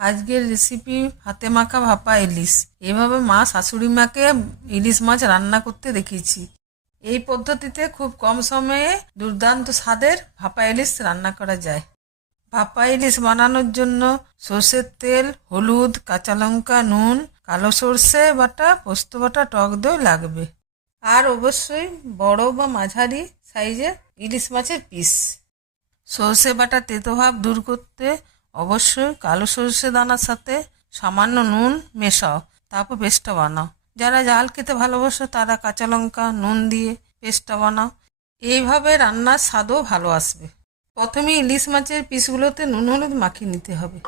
আজকের রেসিপি হাতে মাখা ভাপা ইলিশ। এভাবে মা শাশুড়ি মাকে ইলিশ মাছ রান্না করতে দেখেছি এই পদ্ধতিতে খুব কম সময়ে দুর্দান্ত স্বাদের ভাপা ইলিশ রান্না করা যায়। ভাপা ইলিশ বানানোর জন্য সর্ষের তেল, হলুদ, কাঁচা লঙ্কা, নুন, কালো সর্ষে বাটা, পোস্ত বাটা, টক দই লাগবে। আর অবশ্যই বড় বা মাঝারি সাইজের ইলিশ মাছের পিস। সর্ষে বাটা তেতো ভাব দূর করতে অবশ্যই কালো সর্ষে দানার সাথে সামান্য নুন মেশাও, তারপর পেস্টটা বানাও। যারা জাল খেতে ভালোবাসো, তারা কাঁচা লঙ্কা, নুন দিয়ে পেস্টটা বানাও। এইভাবে রান্নার স্বাদও ভালো আসবে। প্রথমে ইলিশ মাছের পিসগুলোতে নুন হলুদ মাখিয়ে নিতে হবে।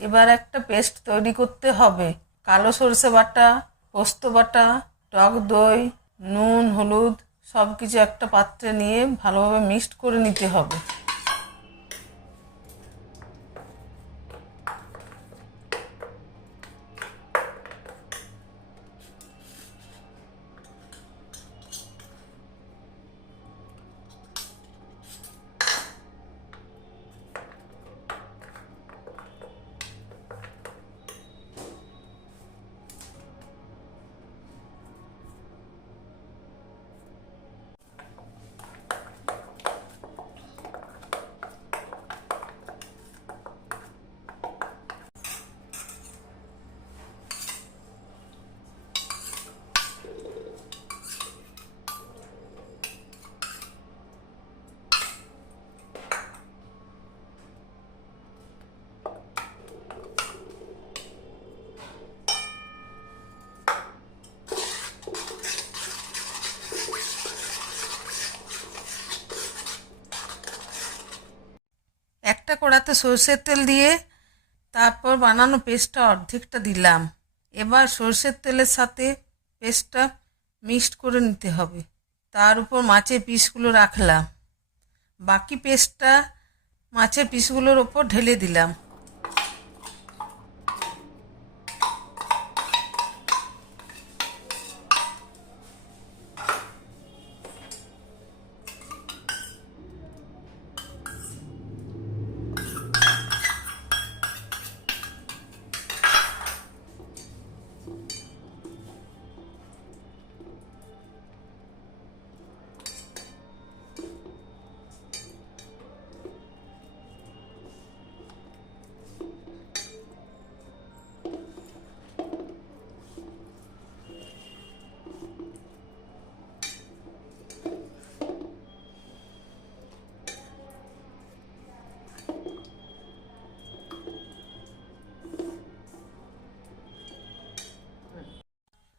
এবার একটা পেস্ট তৈরি করতে হবে। কালো সরষে বাটা, পোস্ত বাটা টক দই নুন হলুদ সব কিছু একটা পাত্রে নিয়ে ভালোভাবে মিক্সড করে নিতে হবে। একটা কড়াতে সর্ষের তেল দিয়ে তারপর বানানো পেস্টটা অর্ধেকটা দিলাম। এবার সর্ষের তেলের সাথে পেস্টটা মিক্সড করে নিতে হবে। তার উপর মাছের পিসগুলো রাখলাম। বাকি পেস্টটা মাছের পিসগুলোর ওপর ঢেলে দিলাম।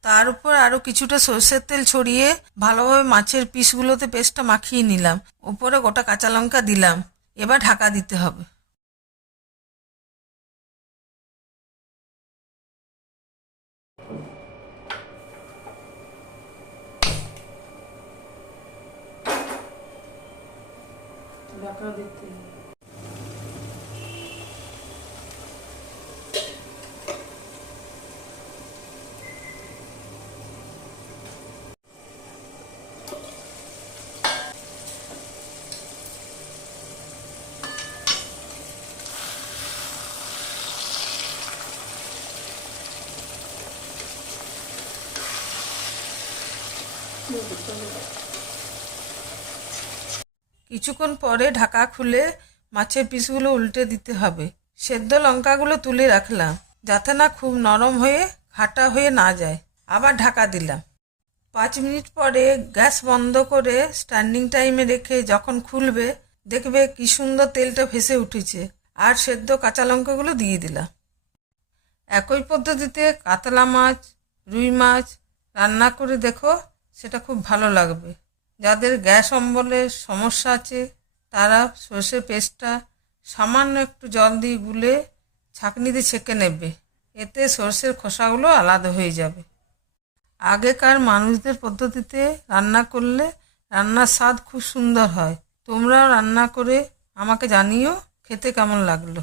তার উপর আরও কিছুটা সর্ষের তেল ছড়িয়ে ভালোভাবে মাছের পিসগুলোতে পেস্টটা মাখিয়ে নিলাম। উপরে গোটা কাঁচা লঙ্কা দিলাম। এবার ঢাকা দিতে হবে। ঢাকা দিতে। কিছুক্ষণ পরে ঢাকা খুলে মাছের পিসগুলো উল্টে দিতে হবে। সেদ্ধ লঙ্কাগুলো তুলে রাখলাম, যাতে না খুব নরম হয়ে, ঘাটা হয়ে না যায়। আবার ঢাকা দিলাম। পাঁচ মিনিট পরে গ্যাস বন্ধ করে স্ট্যান্ডিং টাইমে রেখে যখন খুলবে, দেখবে কি সুন্দর তেলটা ভেসে উঠেছে। আর সেদ্ধ কাঁচা লঙ্কাগুলো দিয়ে দিলাম। একই পদ্ধতিতে কাতলা মাছ, রুই মাছ রান্না করে দেখো। সেটা খুব ভালো লাগবে। যাদের গ্যাস অম্বলের সমস্যা আছে, তারা সর্ষে পেস্টটা সামান্য একটু জল দিয়ে গুলে ছাঁকনিতে ছেঁকে নেবে। এতে সর্ষের খোসাগুলো আলাদা হয়ে যাবে। আগেকার মানুষদের পদ্ধতিতে রান্না করলে রান্নার স্বাদ খুব সুন্দর হয়। তোমরাও রান্না করে আমাকে জানিও, খেতে কেমন লাগল।